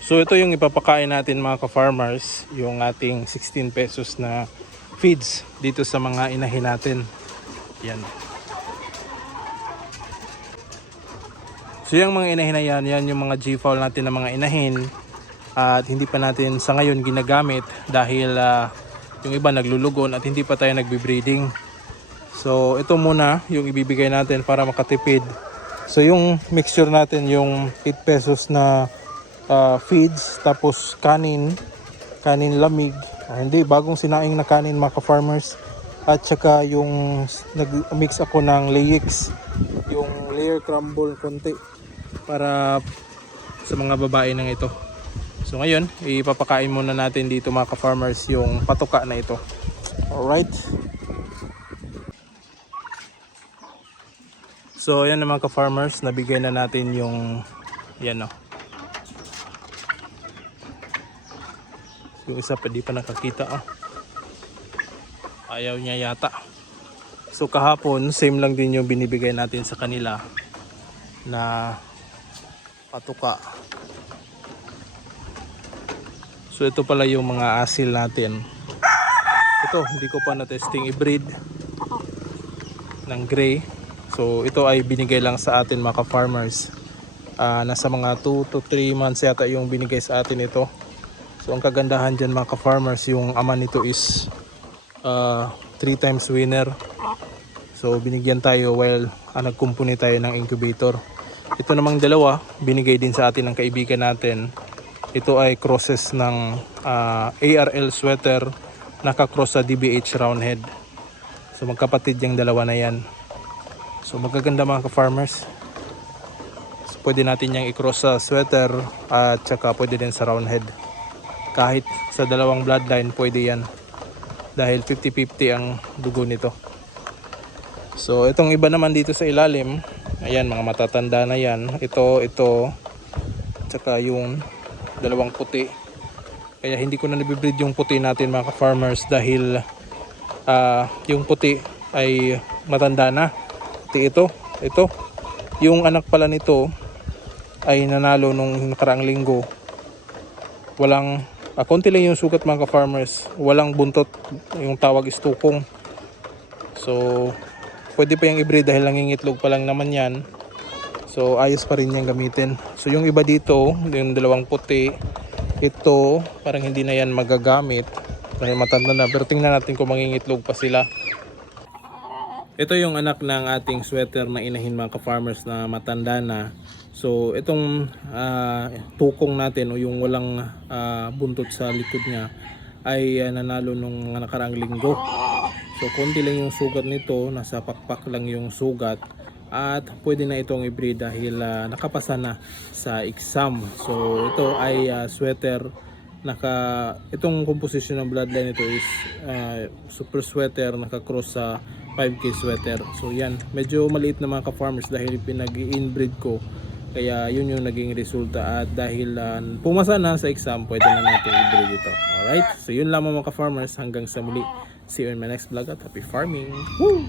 So ito yung ipapakain natin mga ka-farmers, yung ating 16 pesos na feeds dito sa mga inahin natin. Yan. So yung mga inahin na yan yung mga G-fowl natin na mga inahin. At hindi pa natin sa ngayon ginagamit dahil yung iba naglulugon at hindi pa tayo nagbe-breeding. So ito muna yung ibibigay natin para makatipid. So yung mixture natin yung 8 pesos na feeds, tapos kanin lamig, hindi, bagong sinaing na kanin mga ka-farmers, at saka yung nag-mix ako ng Layix, yung layer crumble konti para sa mga babae ng ito. So ngayon ipapakain muna natin dito mga ka-farmers yung patuka na ito. Alright, so yan na mga ka-farmers, nabigay na natin yung yan o. Yung isa pa di pa nakakita ayaw niya yata. So kahapon same lang din yung binibigay natin sa kanila na patuka. So ito pala yung mga asil natin. Ito hindi ko pa na testing i-breed ng gray. So ito ay binigay lang sa atin mga ka-farmers. Nasa mga 2 to 3 months yata yung binigay sa atin ito. So ang kagandahan dyan mga ka-farmers, yung ama nito is 3 times winner. So binigyan tayo while nagkumpuni tayo ng incubator. Ito namang dalawa binigay din sa atin ng kaibigan natin. Ito ay crosses ng ARL sweater nakakross sa DBH roundhead. So magkapatid yung dalawa na yan. So magaganda mga ka-farmers. So pwede natin yung i-cross sa sweater at saka pwede din sa roundhead. Kahit sa dalawang bloodline pwede yan dahil 50-50 ang dugo nito. So itong iba naman dito sa ilalim, ayan, mga matatanda na yan. Ito tsaka yung dalawang puti. Kaya hindi ko na nabibreed yung puti natin mga ka-farmers dahil yung puti ay matanda na. Ito yung anak pala nito ay nanalo nung nakaraang linggo. Walang konti lang yung sugat mga ka-farmers, walang buntot, yung tawag is tukong. So pwede pa yung i-breed dahil nangingitlog pa lang naman yan. So ayos pa rin yung gamitin. So yung iba dito, yung dalawang puti, ito parang hindi na yan magagamit dahil matanda na, pero tingnan natin kung mangingitlog pa sila. Ito yung anak ng ating sweater na inahin mga ka-farmers na matanda na. So itong tukong natin o yung walang buntot sa likod niya ay nanalo nung nakaraang linggo. So konti lang yung sugat nito, nasa pakpak lang yung sugat at pwede na itong i-breed dahil nakapasa na sa exam. So ito ay sweater, itong composition ng bloodline nito is super sweater nakakross sa 5K sweater. So yan, medyo maliit na mga ka-farmers dahil pinag-i-inbreed ko. Kaya yun yung naging resulta at dahil pumasa na sa exam, pwede na natin i-breed ito. Alright, so yun lamang mga ka-farmers, hanggang sa muli. See you in my next vlog at happy farming! Woo!